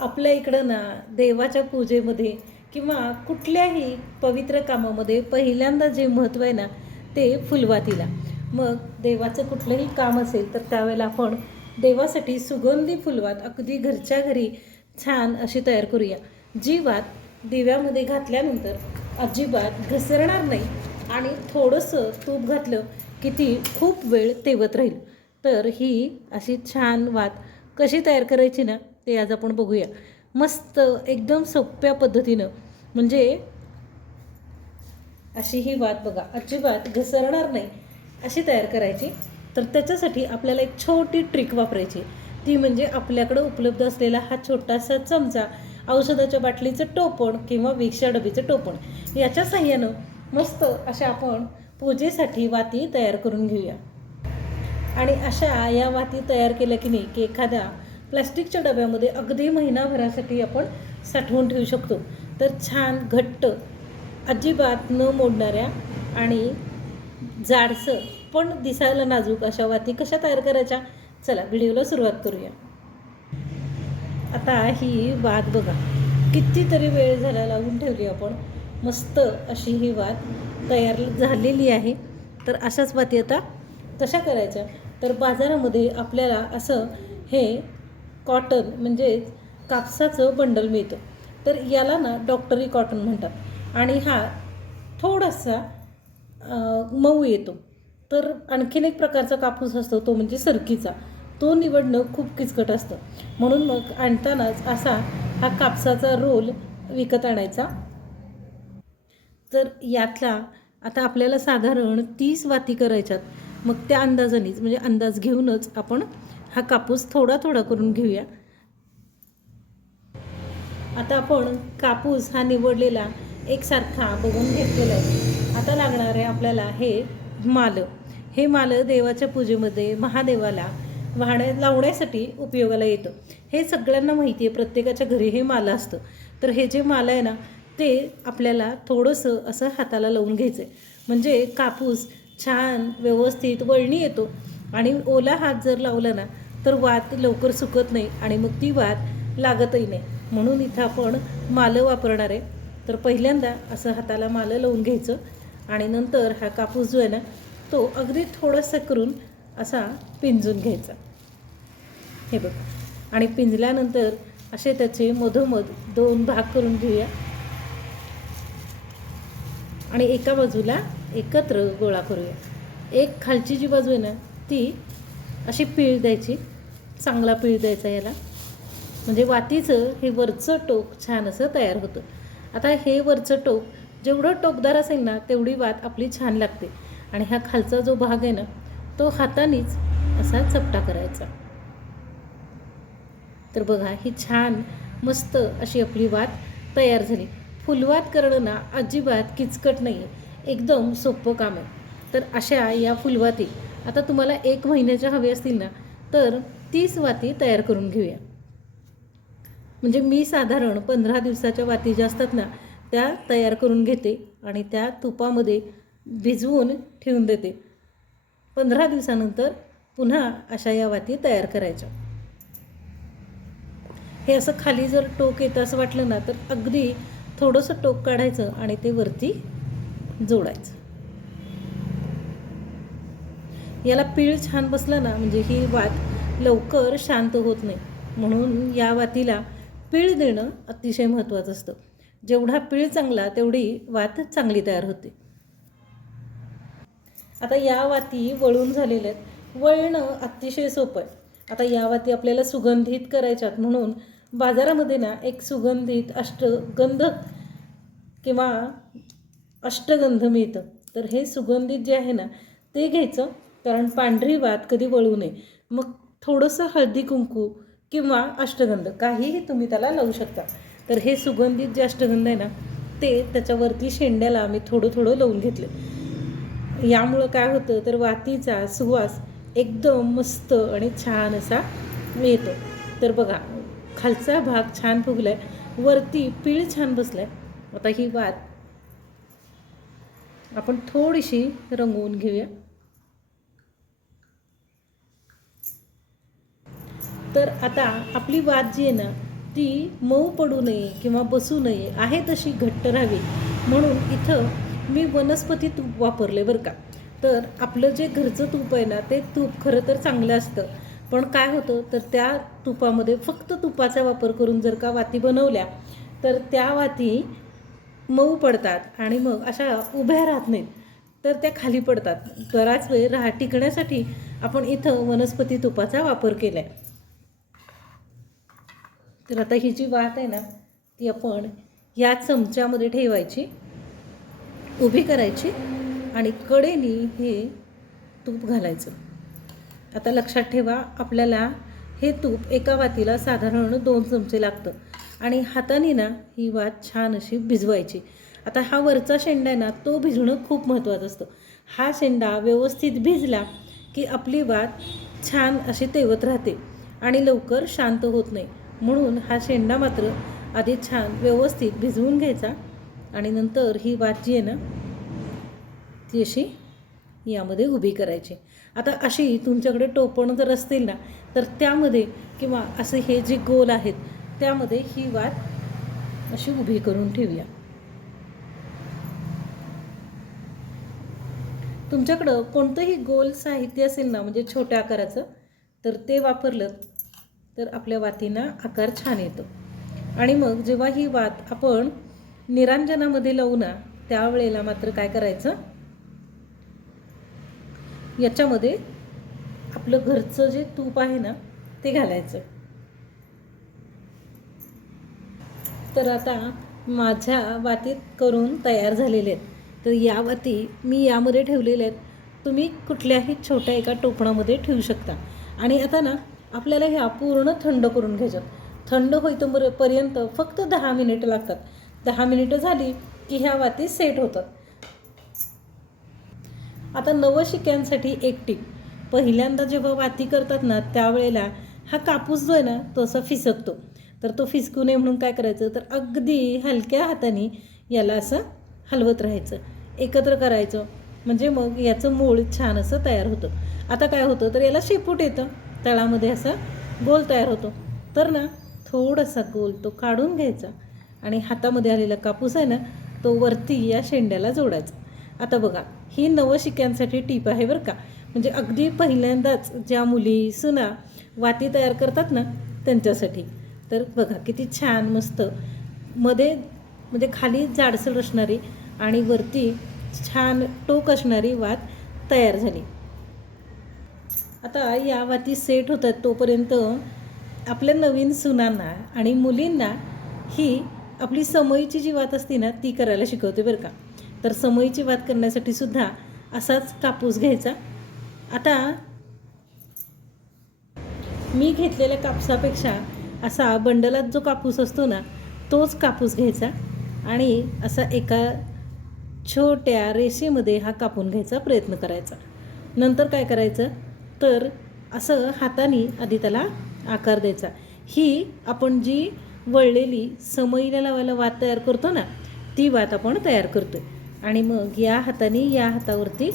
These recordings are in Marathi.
आपल्या इकडं ना देवाच्या पूजेमध्ये किंवा कुठल्याही पवित्र कामामध्ये पहिल्यांदा जे महत्त्व आहे ना ते फुलवातीला. मग देवाचं कुठलंही काम असेल तर त्यावेळेला आपण देवासाठी सुगंधी फुलवात अगदी घरच्या घरी छान अशी तयार करूया. जी वात दिव्यामध्ये घातल्यानंतर अजिबात घसरणार नाही आणि थोडंसं तूप घातलं की ती खूप वेळ तेवत राहील. तर ही अशी छान वात कशी तयार करायची ना ते आज आपण बघूया. मस्त एकदम सोप्या पद्धतीनं, म्हणजे अशी ही वात बघा अजिबात घसरणार नाही अशी तयार करायची. तर त्याच्यासाठी आपल्याला एक छोटी ट्रिक वापरायची. ती म्हणजे आपल्याकडं उपलब्ध असलेला हा छोटासा चमचा, औषधाच्या बाटलीचं टोपण किंवा विक्सच्या डबीचं टोपण, याच्या साह्यानं मस्त अशा आपण पूजेसाठी वाती तयार करून घेऊया. आणि अशा या वाती तयार केल्या की नाही की एखाद्या प्लास्टिकच्या डब्यामध्ये अगदी महिनाभरासाठी आपण साठवून ठेवू शकतो. तर छान घट्ट, अजिबात न मोडणाऱ्या आणि जाडसर पण दिसायला नाजूक अशा वाती कशा तयार करायच्या, चला व्हिडिओला सुरुवात करूया. आता ही वात बघा कितीतरी वेळ झाला लावून ठेवली आपण. मस्त अशी ही वात तयार झालेली आहे. तर अशाच वाती आता कशा करायच्या, तर बाजारामध्ये आपल्याला असं हे कॉटन म्हणजे कापसाचं बंडल मिळतं. तर याला ना डॉक्टरी कॉटन म्हणतात आणि हा थोडासा मऊ येतो. तर आणखीन एक प्रकारचा कापूस असतो तो म्हणजे सरकीचा, तो निवडणं खूप किचकट असतं. म्हणून मग आणतानाच असा हा कापसाचा रोल विकत आणायचा. तर यातला आता आपल्याला साधारण 30 वाती करायच्यात. मग त्या अंदाजानेच म्हणजे अंदाज घेऊनच आपण हा कापूस थोडा थोडा करून घेऊया. आता आपण कापूस हा निवडलेला एकसारखा बघून घेतलेला आहे. आता लागणार आहे आपल्याला हे मालं. हे मालं देवाच्या पूजेमध्ये महादेवाला लावण्यासाठी उपयोगाला येतं. हे सगळ्यांना माहिती आहे, प्रत्येकाच्या घरी हे मालं असतं. तर हे जे मालं आहे ना ते आपल्याला थोडंसं असं हाताला लावून घ्यायचं आहे. म्हणजे कापूस छान व्यवस्थित वळणी येतो आणि ओला हात जर लावला ना तर वात लवकर सुकत नाही आणि मग ती वात लागतही नाही. म्हणून इथं आपण मालं वापरणार आहे. तर पहिल्यांदा असं हाताला मालं लावून घ्यायचं आणि नंतर हा कापूस जो आहे ना तो अगदी थोडासा करून असा पिंजून घ्यायचा. हे बघ, आणि पिंजल्यानंतर असे त्याचे मधोमध 2 भाग करून घेऊया आणि एका बाजूला एकत्र गोळा करूया. एक खालची जी बाजू आहे ना ती अशी पीळ द्यायची, चांगला पीळ द्यायचा याला, म्हणजे वातीचं हे वरचं टोक छान असं तयार होतं. आता हे वरचं टोक जेवढं टोकदार असेल ना तेवढी वात आपली छान लागते. आणि हा खालचा जो भाग आहे ना तो हातानेच असा चपटा करायचा. तर बघा ही छान मस्त अशी आपली वात तयार झाली. फुलवात करणं ना अजिबात किचकट नाही आहे, एकदम सोपं काम आहे. तर अशा या फुलवाती आता तुम्हाला 1 महिन्याच्या हवे असतील ना तर 30 वाती तयार करून घेऊया. म्हणजे मी साधारण 15 दिवसाच्या वाती ज्या असतात ना त्या तयार करून घेते आणि त्या तुपामध्ये भिजवून ठेवून देते. 15 दिवसानंतर पुन्हा अशा या वाती तयार करायच्या. हे असं खाली जर टोक येतं असं वाटलं ना तर अगदी थोडंसं टोक काढायचं आणि ते वरती जोडायचं. याला पीळ छान बसला ना म्हणजे ही वात लवकर शांत होत नाही. म्हणून या वातीला पीळ देणं अतिशय महत्त्वाचं असतं. जेवढा पीळ चांगला तेवढी वात चांगली तयार होते. आता या वाती वळून झालेल्या आहेत. वळणं अतिशय सोपं आहे. आता या वाती आपल्याला सुगंधित करायच्यात म्हणून बाजारामध्ये ना एक सुगंधित अष्टगंध किंवा अष्टगंध मिळतं. तर हे सुगंधित जे आहे ना ते घ्यायचं, कारण पांढरी वात कधी वळू नये. मग थोडंसं हळदी कुंकू किंवा अष्टगंध काहीही तुम्ही त्याला लावू शकता. तर हे सुगंधित जे अष्टगंध आहे ना ते त्याच्यावरती शेंड्याला आम्ही थोडं थोडं लावून घेतले. यामुळं काय होतं तर वातीचा सुवास एकदम मस्त आणि छान असा येतो. तर बघा खालचा भाग छान फुगला आहे, वरती पीळ छान बसला आहे. आता ही वात आपण थोडीशी रंगवून घेऊया. तर आता आपली वात जी आहे ना ती मऊ पडू नये किंवा बसू नये, आहे तशी घट्ट राहावी म्हणून इथं मी वनस्पती तूप वापरले बरं का. तर आपलं जे घरचं तूप आहे ना, ते तूप खरं तर चांगलं असतं, पण काय होतं तर त्या तुपामध्ये फक्त तुपाचा वापर करून जर का वाती बनवल्या तर त्या वाती मऊ पडतात आणि मग अशा उभ्या राहत नाहीत, तर त्या खाली पडतात. बराच वेळ टिकण्यासाठी आपण इथं वनस्पती तुपाचा वापर केला आहे. तर आता ही जी वात आहे ना, ती आपण या चमच्यामध्ये ठेवायची, उभी करायची आणि कडेने हे तूप घालायचं. आता लक्षात ठेवा, आपल्याला हे तूप एका वातीला साधारण 2 चमचे लागतं आणि हाताने ना ही वात छान अशी भिजवायची. आता हा वरचा शेंडा आहे ना, तो भिजणं खूप महत्त्वाचं असतं. हा शेंडा व्यवस्थित भिजला की आपली वात छान अशी तेवत राहते आणि लवकर शांत होत नाही. म्हणून हा शेंडा मात्र आधी छान व्यवस्थित भिजवून घ्यायचा आणि नंतर ही वात जी आहे ना, ती अशी यामध्ये उभी करायची. आता अशी तुमच्याकडे टोपण जर असतील ना, तर त्यामध्ये किंवा असे हे जे गोल आहेत त्यामध्ये ही वात अशी उभी करून ठेवूया. तुमच्याकडं कोणतंही गोल साहित्य असेल ना, म्हणजे छोट्या आकाराचं, तर ते वापरलं तर आपल्या वातींना आकार छान येतो. आणि मग जेव्हा ही वात आपण निरांजनामध्ये लावू ना, त्यावेळेला मात्र काय करायचं, याच्यामध्ये आपलं घरचं जे तूप आहे ना ते घालायचं. तर आता माझ्या वातीत करून तयार झालेले आहेत. तर या वाती मी यामध्ये ठेवलेल्या आहेत. तुम्ही कुठल्याही छोट्या एका टोपणामध्ये ठेवू शकता. आणि आता ना आपल्याला ह्या पूर्ण थंड करून घ्यायच्यात. थंड होईपर्यंत फक्त 10 मिनिटं लागतात. 10 मिनिटं झाली की ह्या वाती सेट होतात. आता नवशिक्यांसाठी एक टीप, पहिल्यांदा जेव्हा वाती करतात ना त्यावेळेला हा कापूस जो आहे ना तो असा फिसकतो. तर तो फिसकू नये म्हणून काय करायचं, तर अगदी हलक्या हाताने याला असं हलवत राहायचं, एकत्र करायचं, म्हणजे मग याचं मूळ छान असं तयार होतं. आता काय होतं तर याला शेपूट येतं, तळामध्ये असा गोल तयार होतो. तर ना थोडासा गोल तो काढून घ्यायचा आणि हातामध्ये आलेला कापूस आहे ना तो वरती या शेंड्याला जोडायचा. आता बघा, ही नवशिक्यांसाठी टीप आहे बरं का, म्हणजे अगदी पहिल्यांदाच ज्या मुली सुना वाती तयार करतात ना त्यांच्यासाठी. तर बघा किती छान मस्त मध्ये म्हणजे खाली जाडसर असणारी आणि वरती छान टोक असणारी वात तयार झाली. आता या वाती सेट होतात तोपर्यंत आपल्या नवीन सुनांना आणि मुलींना ही आपली समईची जी वात असते ना ती करायला शिकवते बरं का. तर समईची वात करण्यासाठी सुद्धा असाच कापूस घ्यायचा. आता मी घेतलेल्या कापसापेक्षा असा बंडलात जो कापूस असतो ना तोच कापूस घ्यायचा आणि असा एका छोट्या रेषेमध्ये हा कापून घ्यायचा प्रयत्न करायचा. नंतर काय करायचं तर असं हाताने आधी त्याला आकार द्यायचा. ही आपण जी वळलेली समईला लावायला वात तयार करतो ना ती वात आपण तयार करतो आणि मग या हाताने या हातावरती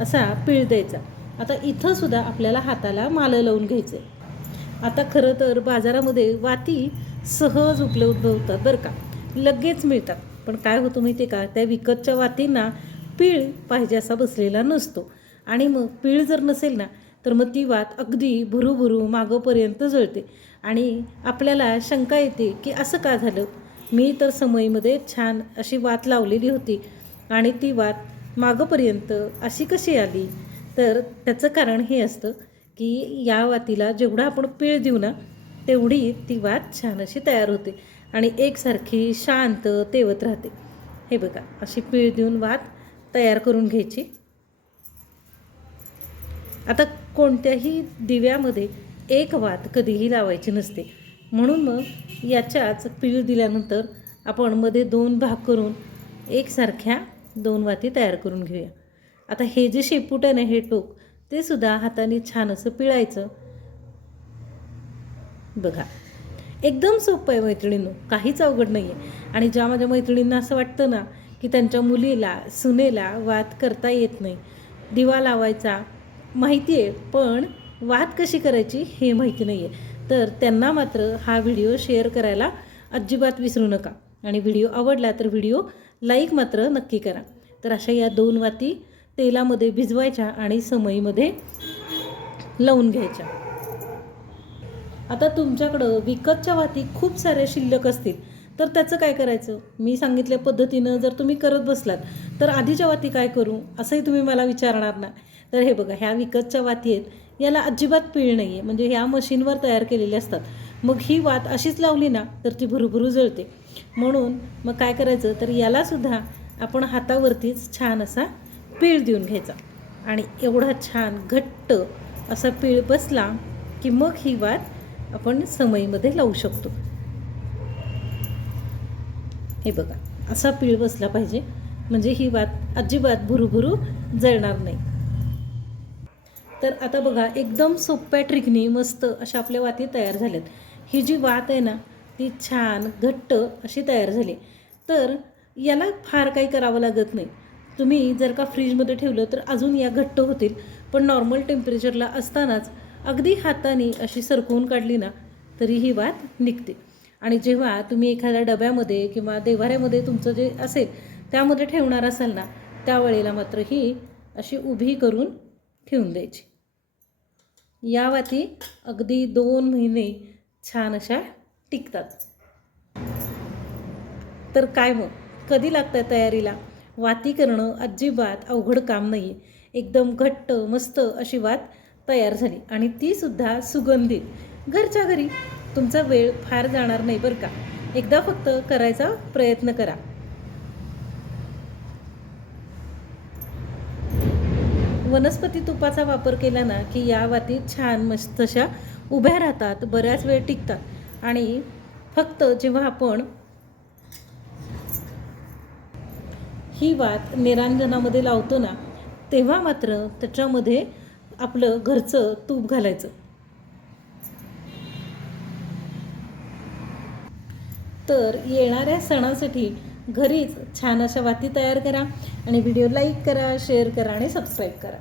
असा पीळ द्यायचा. आता इथं सुद्धा आपल्याला हाताला मालं लावून घ्यायचे. आता खरं तर बाजारामध्ये वाती सहज उपलब्ध होतात बरं का, लगेच मिळतात. पण काय होतं माहिती आहे का, त्या विकतच्या वातींना पीळ पाहिजे असा बसलेला नसतो आणि मग पीळ जर नसेल ना तर मग ती वात अगदी भुरूभुरू मागोपर्यंत जळते आणि आपल्याला शंका येते की असं का झालं. मी तर समईमध्ये छान अशी वात लावलेली होती आणि ती वात मागोपर्यंत अशी कशी आली. तर त्याचं कारण हे असतं की या वातीला जेवढा आपण पीळ देऊ ना तेवढी ती वात छान अशी तयार होते आणि एकसारखी शांत तेवत राहते. हे बघा, अशी पीळ देऊन वात तयार करून घ्यायची. आता कोणत्याही दिव्यामध्ये एक वात कधीही लावायची नसते, म्हणून मग याच्याच पीळ दिल्यानंतर आपण मध्ये 2 भाग करून एकसारख्या 2 वाती तयार करून घेऊया. आता हे जे शेपूट आहे ना हे टोक ते सुद्धा हाताने छान असं पिळायचं. बघा एकदम सोपं आहे मैत्रिणींनो, काहीच अवघड नाही आहे. आणि ज्या माझ्या मैत्रिणींना असं वाटतं ना की त्यांच्या मुलीला सुनेला वात करता येत नाही, दिवा लावायचा माहिती आहे पण वात कशी करायची हे माहिती नाही आहे, तर त्यांना मात्र हा व्हिडिओ शेअर करायला अजिबात विसरू नका. आणि व्हिडिओ आवडला तर व्हिडिओ लाईक मात्र नक्की करा. तर अशा या 2 वाती तेलामध्ये भिजवायच्या आणि समईमध्ये लावून घ्यायच्या. आता तुमच्याकडं विकतच्या वाती खूप साऱ्या शिल्लक असतील तर त्याचं काय करायचं? मी सांगितल्या पद्धतीनं जर तुम्ही करत बसलात तर आधीच्या वाती काय करू असंही तुम्ही मला विचारणार ना. तर हे बघा, ह्या विकतच्या वाती आहेत, याला अजिबात पीळ नाही आहे, म्हणजे ह्या मशीनवर तयार केलेल्या असतात. मग ही वात अशीच लावली ना तर ती भुरूभुरू जळते. म्हणून मग काय करायचं, तर यालासुद्धा आपण हातावरतीच छान असा पीळ देऊन घ्यायचा. आणि एवढा छान घट्ट असा पीळ बसला की मग ही वात आपण समईमध्ये लावू शकतो. हे बघा, असा पीळ बसला पाहिजे, म्हणजे ही वात अजिबात भुरूभुरू जळणार नाही. तर आता बघा, एकदम सोप्या ट्रिकनी मस्त अशा आपल्या वाती तयार झाल्यात. ही जी वात आहे ना ती छान घट्ट अशी तयार झाली. तर याला फार काही करावं लागत नाही. तुम्ही जर का फ्रीजमध्ये ठेवलं तर अजून या घट्ट होतील, पण नॉर्मल टेम्परेचरला असतानाच अगदी हाताने अशी सरकवून काढली ना तरी ही वात निघते. आणि जेव्हा तुम्ही एखाद्या डब्यामध्ये किंवा देव्हाऱ्यामध्ये तुमचं जे असेल त्यामध्ये ठेवणार असाल ना, त्यावेळेला मात्र ही अशी उभी करून ठेवून द्यायची. या वाती अगदी 2 महिने छान अशा टिकतात. तर काय मग, कधी लागतं तयारीला? वाती करणं अजिबात अवघड काम नाही आहे. एकदम घट्ट मस्त अशी वात तयार झाली आणि तीसुद्धा सुगंधित. घरच्या घरी. तुमचा वेळ फार जाणार नाही बरं का. एकदा फक्त करायचा प्रयत्न करा. वनस्पती तुपाचा वापर केला ना की या वाती छान मस्त अशा उभ्या राहतात, बऱ्याच वेळ टिकतात. आणि फक्त जेव्हा आपण ही वात निरांजनामध्ये लावतो ना तेव्हा मात्र त्याच्यामध्ये आपलं घरचं तूप घालायचं. तर येणाऱ्या सणासाठी घरीच छान अशा वाती तयार करा आणि व्हिडिओ लाईक करा, शेअर करा आणि सबस्क्राईब करा.